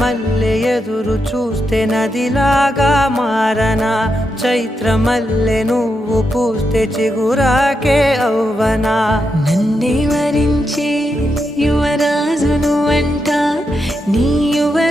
మల్లె ఎదురు చూస్తే నదిలాగా మారనా, చైత్రమల్లె నువ్వు పూస్తే చిగురాకే అవ్వనా. నన్నే వరించే యువరాజును అంట నీ యువరా